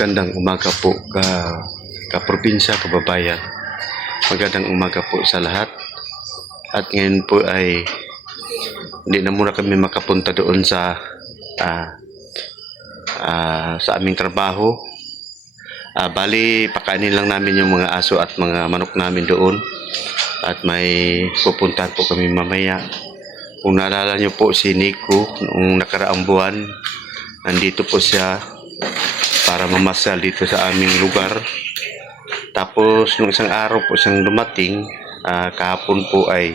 Magandang umaga po ka-probinsya, kababayan. Magandang umaga po sa lahat. At ngayon po ay hindi na muna kami makapunta doon sa aming trabaho. Bali, pakainin lang namin yung mga aso at mga manok namin doon. At may pupuntahan po kami mamaya. Kung naalala nyo po si Nico noong nakaraang buwan, nandito po siya para mamasyal dito sa aming lugar. Tapos nung isang araw po siyang dumating, kahapon po ay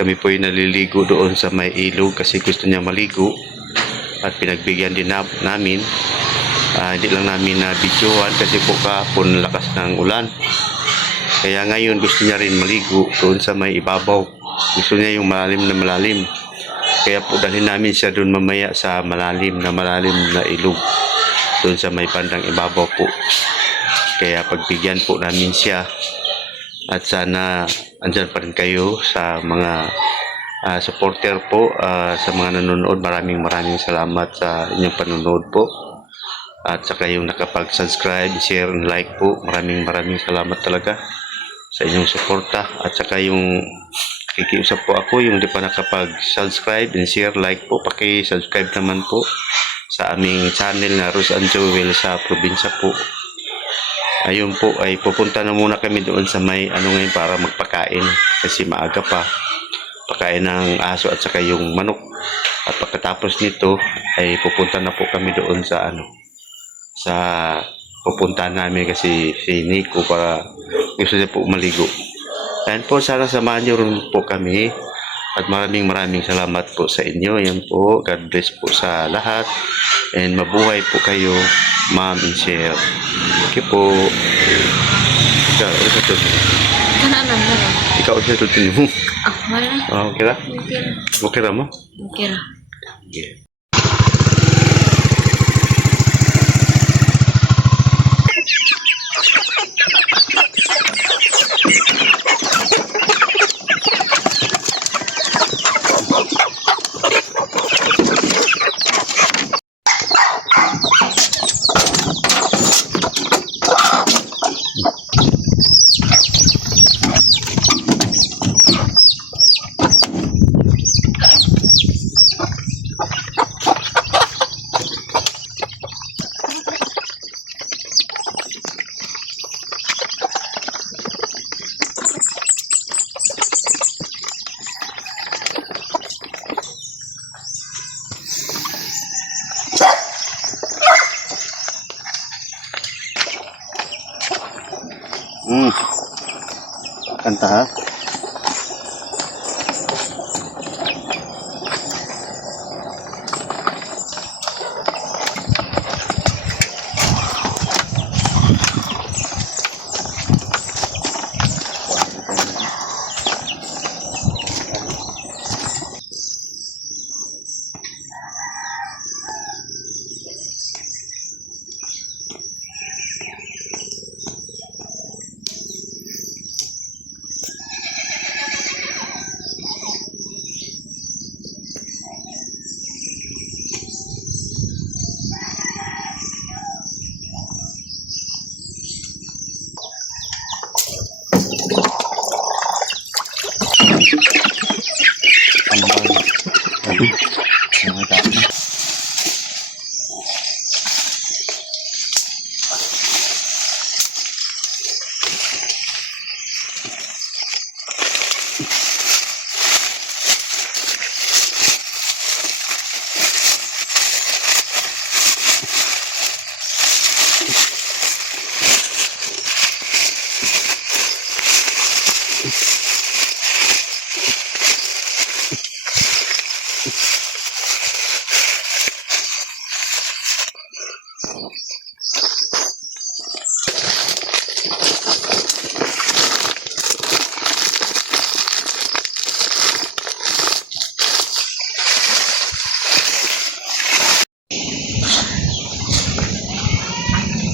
kami po ay naliligo doon sa may ilog kasi gusto niya maligo at pinagbigyan din namin. Hindi lang namin na videoan kasi po kahapon lakas ng ulan. Kaya ngayon gusto niya rin maligo doon sa may ibabaw. Gusto niya yung malalim na malalim. Kaya po dalhin namin siya doon mamaya sa malalim na ilog. Doon sa may bandang ibabaw po. Kaya pagbigyan po namin siya. At sana andyan pa rin kayo sa mga supporter po, sa mga nanonood. Maraming salamat sa inyong panonood po. At saka yung nakapag-subscribe, share, and like po. Maraming salamat talaga sa inyong suporta. At saka yung kikiusap po ako, yung di pa nakapag-subscribe and share, like po, paki-subscribe naman po sa aming channel na Rose and Joel sa probinsya po. Ayun po, ay pupunta na muna kami doon sa may ngayon para magpakain kasi maaga pa. Pakain ng aso at saka yung manok. At pagkatapos nito ay pupunta na po kami doon sa sa pupuntahan namin kasi si Nico para gusto niya po maligo. Ayan po, sana samahan niyo rin po kami at maraming salamat po sa inyo. Ayan po, God bless po sa lahat and mabuhay po kayo, ma'am and share. Okay po. Ikaw siya tutin mo. Okay ra? Okay ra mo? Okay ra. Okay. Kanta ha?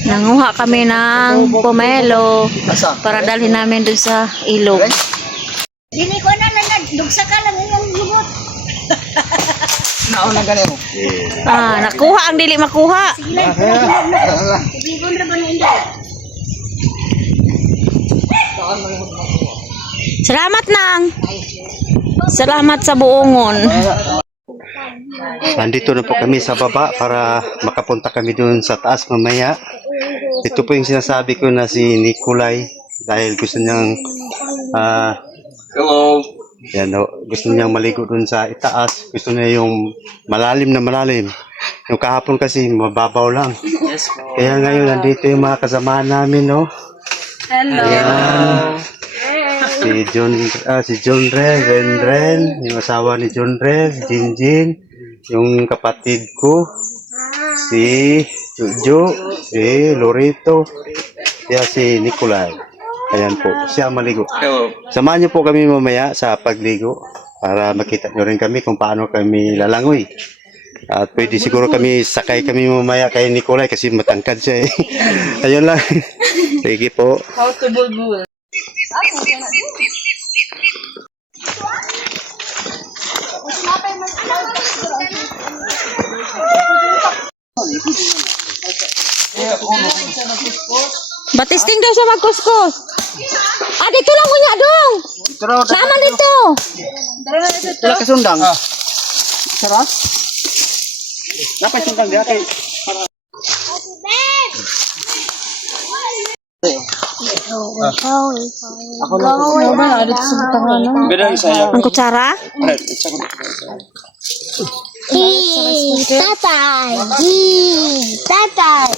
Nanguha kami ng pomelo para dalhin namin dun sa ilog. Dini ko na dugsa ka lang yung lumot. Nauna ganito. Yes. Nakuha ang dili makuha. Salamat nang. Salamat sa buongon. Nandito na po kami sa baba para makapunta kami doon sa taas mamaya. Ito po yung sinasabi ko na si Nikolay dahil gusto niyang Hello. yan, gusto niyang maligo doon sa itaas. Gusto niya yung malalim na malalim. Yung kahapon kasi mababaw lang. Yes po. Kaya ngayon nandito yung mga kasama namin, no? Hello. Ayan. Si John Ren, yung asawa ni John Ren, si Jinjin, yung kapatid ko, si Jojo, si Lorito, kaya si Nicolay. Ayan po, siya maligo. Hello. Samahan niyo po kami mamaya sa pagligo para makita niyo rin kami kung paano kami lalangoy. At pwede siguro kami sakay kami mamaya kay Nicolay kasi matangkad siya eh. Ayun lang. Sige po. How to bulbul. Batisting daw siya magkuskus. Dito lang kunya dong. Sama dito. Wala ka sundang. Sarap? Dapat sundang di akin. Ako lang. Beda saya. Ang kutsara? Tatay. Tatay.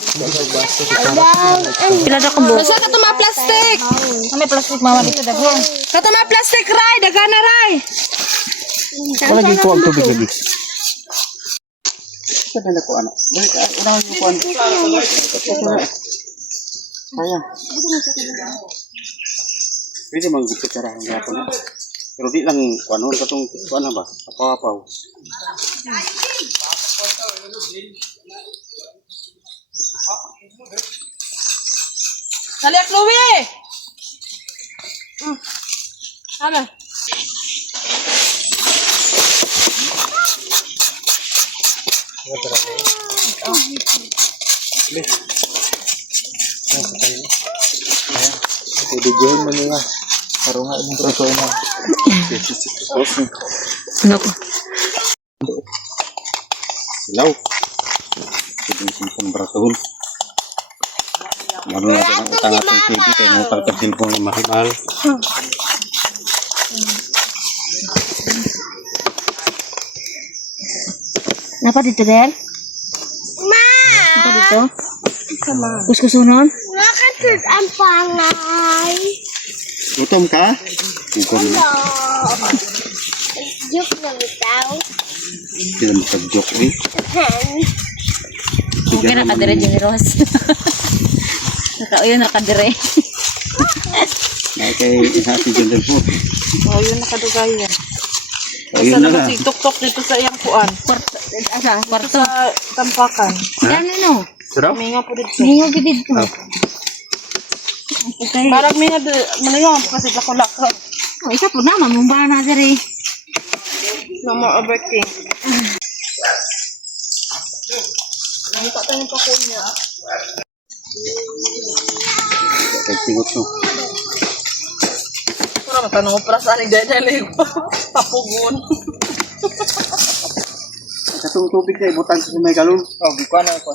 Pila na kumbo. Basta ka tuma plastic. May plastic mama dito dago. Ka tuma plastic ray, daga na ray. Wala gin ko ang tubig lagi. Sa na ko anak. Balik unahan ko kuan. Sayang. Pwede mang gitara ang gapon. Pero di lang kuanon katong kuan ba? Apaw-apaw. Dali Chloe. Ano? Pwede dyan mo nila. Parang nga yung braso na. Ano ko? Silaw. Pwede simpong bratol. Ano na ang utang atong TV kay mo pagka simpong mahal. Napa dito der? Napa dito? Kuskusunon? Nakatid ang pangay. Gutom ka? Gutom na. Joke na bitaw. Hindi na makag-joke eh. Okay na kadire Jenny Rose. Nakauyo na kadire. Ay kay hati dyan din po. Oh, yun nakadugay yan. Ayun Basta na naman lang. si tok-tok dito sa iyang kuan. Kwarto. Sa tampakan. Yan ano? Sarap? Minga po dito. Ngayon gidid ko. Okay. Parang minga malayo kasi lako-lako. Isa po na mamumba na dire. No more overthink. Pagsigot mo. Para matanong ko para saan ni Daniel ko. Papugon. Katong tubig na ibutan sa may galon. Oh, bikuan na ako.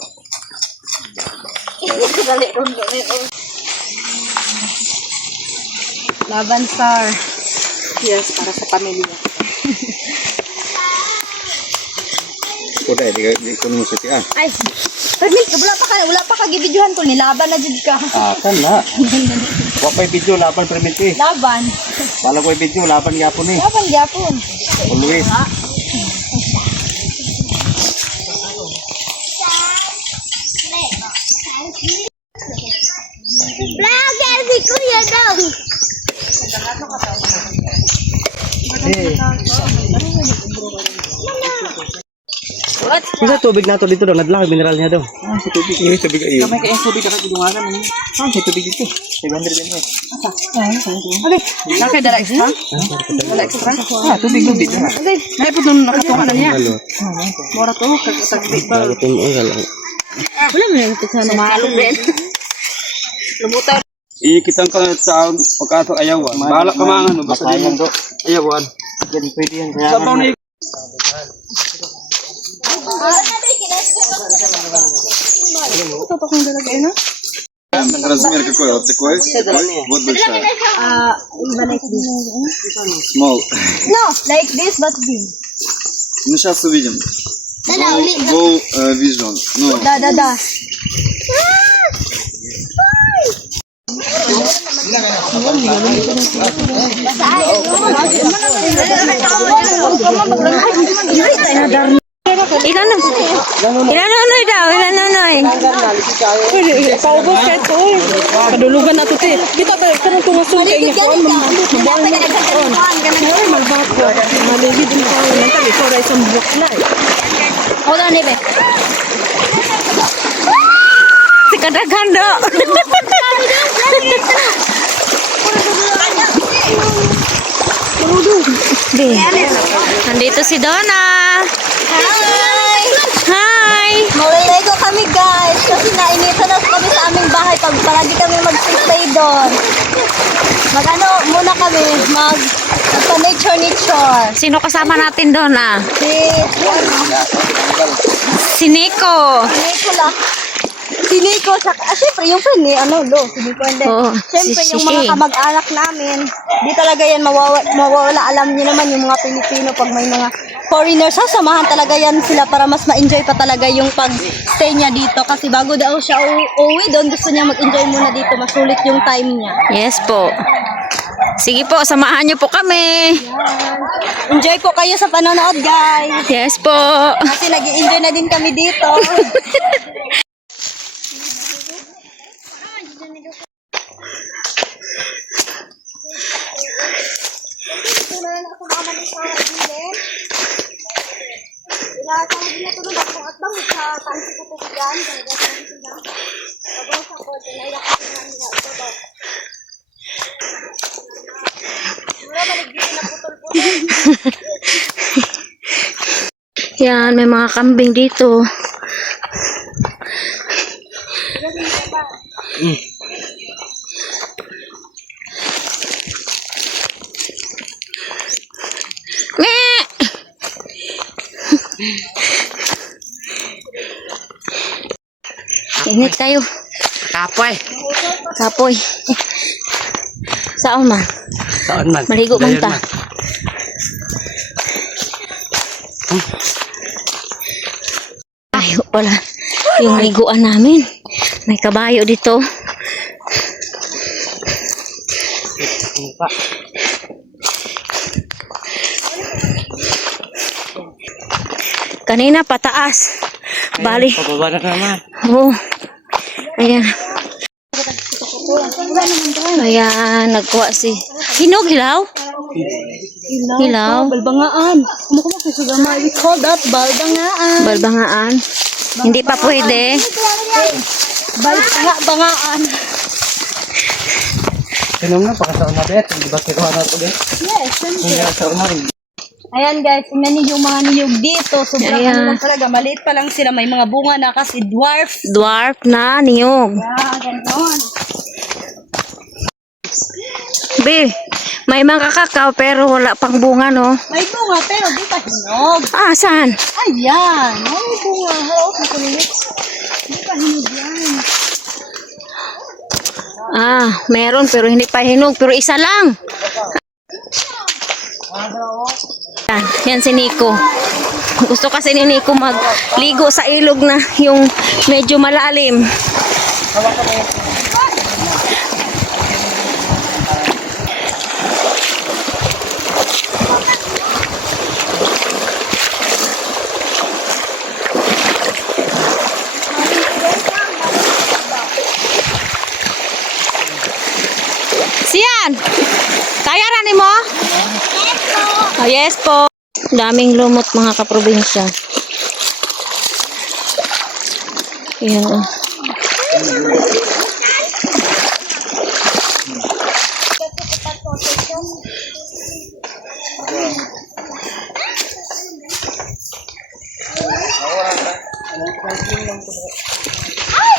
Dali ron dali. Laban star. Yes, para sa pamilya. Kuda, di ko nung suti ah. Ay, permit, wala pa ka gibidyohan ko ni laban na jud ka. Kan na. Wapay video laban permit eh. Laban. Bala ko video laban gyapon eh. Laban gyapon. Always. Vlogger si Kuya daw. Kasi tubig na to dito daw, nadlang mineral niya daw. Sa tubig. Yung tubig ayun. Kamay kaya tubig ako tulungan namin. Sa tubig dito. 500 ml. Nakay dala extra? Dala extra? Tubig yung dito. Ay po nung nakatunga na niya. Mura to, kagtagdi ba? Balutin mo, lang. Wala mo lang ito sa Sumalog din. Lumutan. Ikitang ka sa pagkato ayawan. Bahala ka mga ano. Basta di mo ayawan. Yan, pwede yan. Sabaw na размер какой? Вот такой? Вот большая. Small. No, like this but big. Ну сейчас увидим. Go vision. Ну, Da. Ilan na? Paubos kahit ko. Kadulugan na to te. Dito tayo kanang tungasong kay niya ko. Maligid din ko nang tali ko ra isang buwak na. Hold on, Ibe. Si kadaghan do. Be, nandito si Donna. Hi! Maliligo kami guys kasi nainitan na kami sa aming bahay pag palagi kami mag-stay doon. Mag-ano muna kami, magpa-nature. Sino kasama natin, Donna? Si Si Nico. Si Nico, syempre yung friend ni, si Nico and then, Oo, syempre si yung mga Shane. kamag-anak namin, di talaga yan mawawala. Alam niyo naman yung mga Pilipino pag may mga foreigners, sasamahan talaga yan sila para mas ma-enjoy pa talaga yung pag-stay niya dito. Kasi bago daw siya uwi doon, gusto niya mag-enjoy muna dito, masulit yung time niya. Yes po. Sige po, samahan niyo po kami. Enjoy po kayo sa panonood guys. Yes po. Kasi nag-enjoy na din kami dito. Yan, may mga kambing dito. Meh! Init kayo. Kapoy. Saan man? Saan man? Maligo man ta. Ayo pala. Yung liguan namin. May kabayo dito. Kanina pataas. Bali. Pababa na naman. Oh. Ayan. Ayan, nagkuha si Hinog, hilaw? Hilaw? Balbangaan. Kumukuha sa sigama. We call that balbangaan. Balbangaan. Hindi pa pwede. Bangaan. Tinong na, pakasaan na bet. Hindi ba kinuha na ito bet? Yes, Hindi na sa una rin. ayan guys, tingnan niyo yung mga niyog dito. Sobrang Ayan. ano lang talaga. Maliit pa lang sila. May mga bunga na kasi dwarf. Dwarf na niyog. Ganon. Be, may mga kakao pero wala pang bunga, no? May bunga pero di pa hinog. Ah, saan? Ayan. May bunga. Hello, nakulilit. Di pa hinog yan. Ah, meron pero hindi pa hinog. Pero isa lang. Yan si Nico. Gusto kasi ni Nico magligo sa ilog na yung medyo malalim. Siyan! Kaya na ni mo? Oh, yes po. Daming lumot mga kaprobinsya. Yan oh.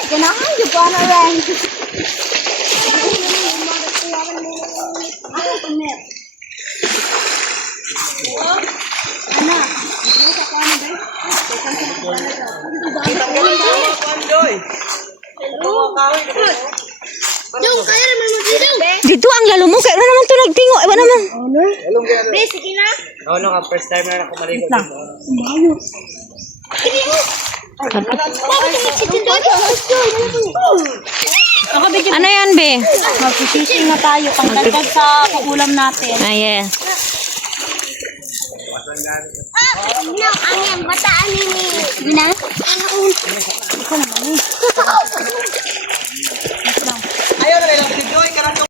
Ganahan yung para rin. Dito ang lalo mo. Kaya naman ito nagtingo. Ewan naman. Ano ka, first time na ako maligo. Ano yan, be? Mag-fishing na tayo. Pangdagdag sa pag-ulam natin. Ah, yes. Gina? Ayaw na lang, si Joy, karang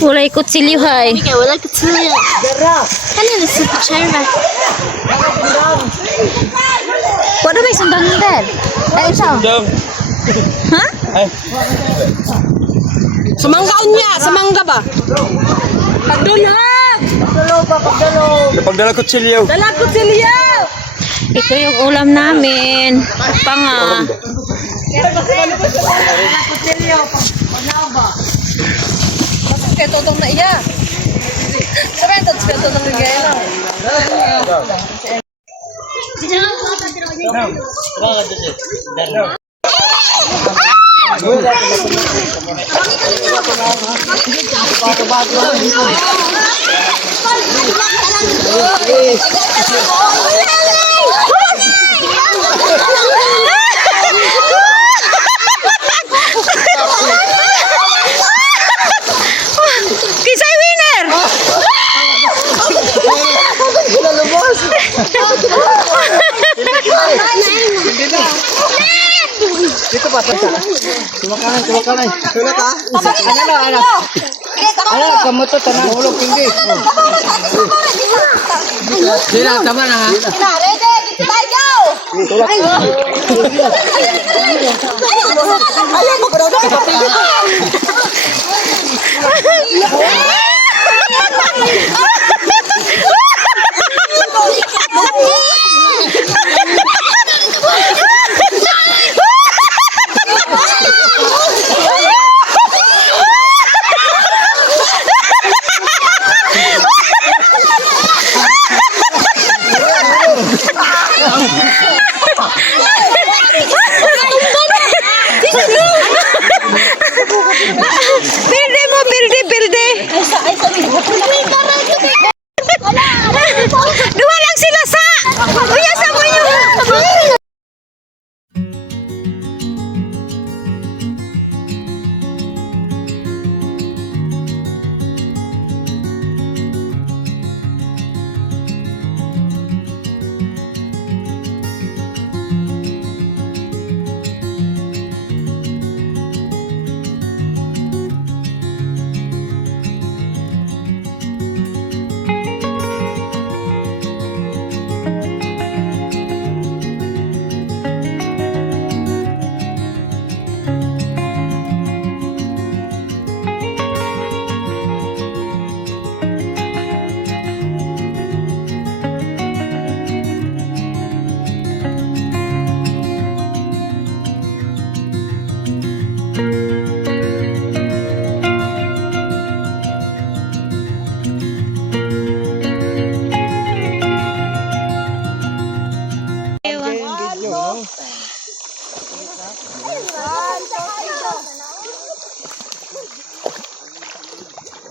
Walay kutsilyo hay. Kaya wala kutsilyo. Kanina si chairman. Wala may sundan din. Ay, isa. Ha? Sumanggaon niya, samangga ba? Pagdula! Napagdala ko chilyo. Dala ko silya! Ito yung ulam namin. Panga. Kaya totong na iya. Sabi ito, kaya totong na iya. Kisay winner! Dito pa sa. Kumakanan. Wala ka? Ano, kamuto tanan. Hulog hindi. Sila tama na ha. Ready, tayo! Ayaw mo daw na ipapili ko. Pilde. Dua lang sila sa. Uya sa mo yun.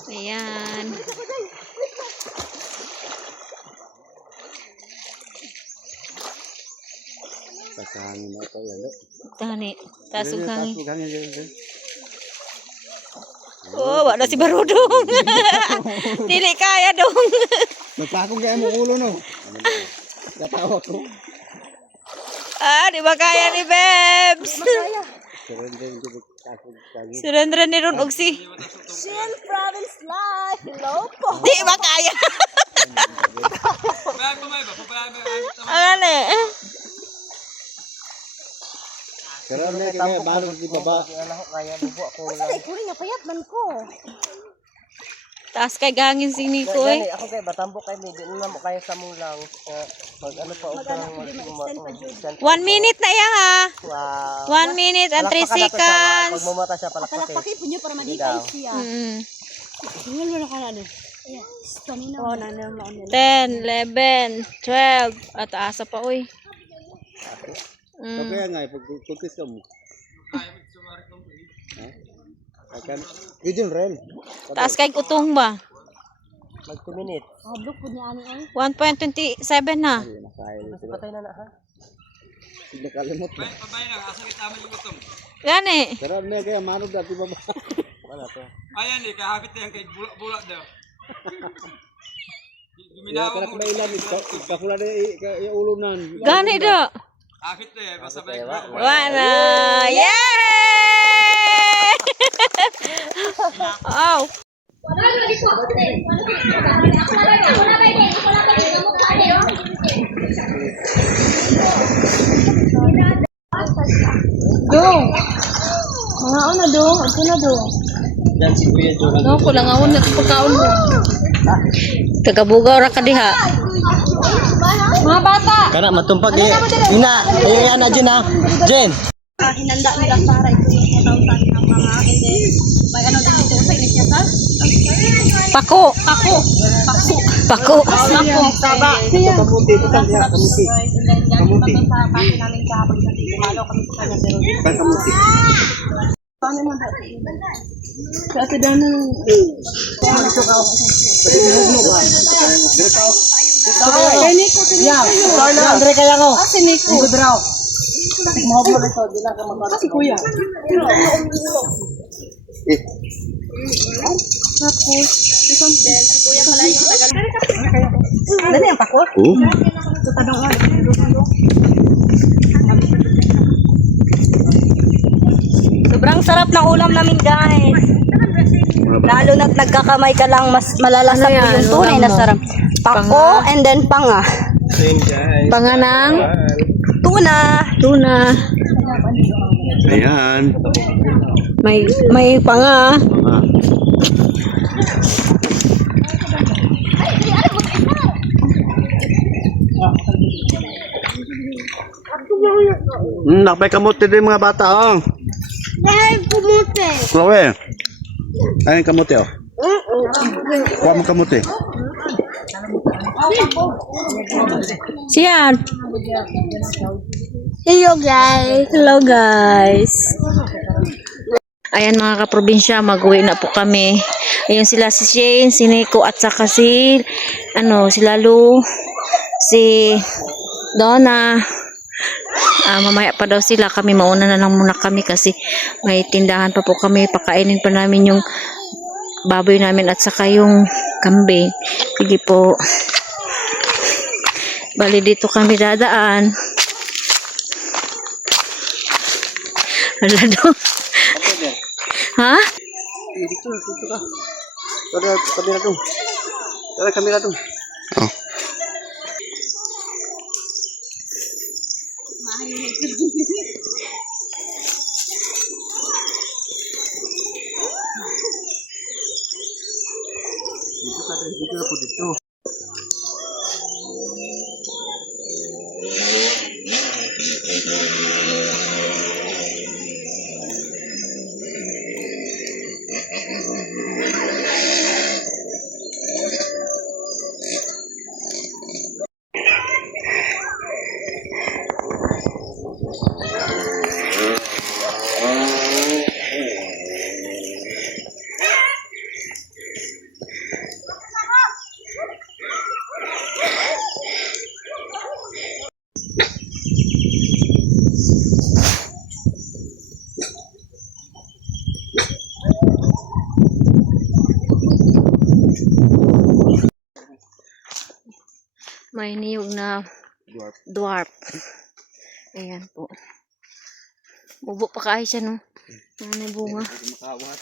Ayan. Kasangin na ito yan. Tani, tasog hangin. Hangin. Oh, wala si Barudong. Dili kaya dong. Nagpakong kaya mo ulo no. Natawa ko. Ah, di ba kaya ni Bebs? Surrender ni Ron Ogsi. Shin Province Life. Hello po. Di ba kaya? Ano eh? Pero may kaya balong di baba. Basta ikaw rin payat man ko. Taas kay gangin si Nico eh. Ako kay batambo kay mi, di na mo kaya sa mong lang. Mag ano pa og $1 minute na iya ha. Wow. 1 minute and 3 seconds. Pag mumata siya palakpak. Kalakpaki po niyo para madipay siya. Mm. Tingnan mo na ka na. Ayan. Kanina. Oh, nanay mo. 10, 11, 12. At asa pa uy. Kaya nga pagkutis ka mo. Akan video ren. Taas kay utong ba? Mag 2 minutes. Hablo po niya ani ay. 1.27 na. Patay na ha. Sige kalimot. Gani. Pero may kaya manog dati baba. Wala to. Ayan eh, kahapit yan kay bulak-bulak daw. Ya karak may ilan ito. Kakula na iulunan. Gani do. Hapit na eh, basta may Wana. Yay! Oh. Dong. Mga una dong, ito na dong. Yan si Kuya Joran. No, kulang awon na pagkaon mo. Tagabugaw ra ka diha. Mga bata. Kana matumpag eh. Ina, yan na Jen ha. Jen. Hinanda nila Sara ito yung 2,000 ng mga and then may ano din dito sa initiative. Pako. Pako. Pako. Pako. Pako. Taba. Kamuti, ito kan diha, kamuti. Kamuti. Sa pati namin kahapon kasi dumalo kami sa kanya pero di. Kamuti. Paano mo ba? Kasi dano. Ya, sana Andre kaya ko. Si Nico. Ito draw. Si Kuya. Dali ang pako. Oh. Sobrang sarap ng ulam namin, guys. Lalo na't nagkakamay ka lang, mas malalasa Ano po yan? yung tunay Ulam na mo? sarap. Pako Panga? and then panga. Panganang Tuna. tuna. Ayan. May panga. Ah. Nakapay kamote din mga bata, oh. Dahil pumuti. Chloe. Ayun kamote, oh. Kuha mo kamote. Siyan. Hello, guys. Hello guys. Ayan mga kaprobinsya, mag-uwi na po kami. Ayun sila si Shane, si Nico at saka si si Lalu, si Donna. Mamaya pa daw sila, kami mauna na lang muna kami kasi may tindahan pa po kami, pakainin pa namin yung baboy namin at saka yung kambing. Sige po. Bali dito kami dadaan. Wala daw. Ha? Dito ka. Tara, kamera dong. Tara, kamera dong. Oh. Dito na po dito. May niyog na dwarf. Ayan po. Bubo pa kayo siya, no? Ano na bunga. Makawat.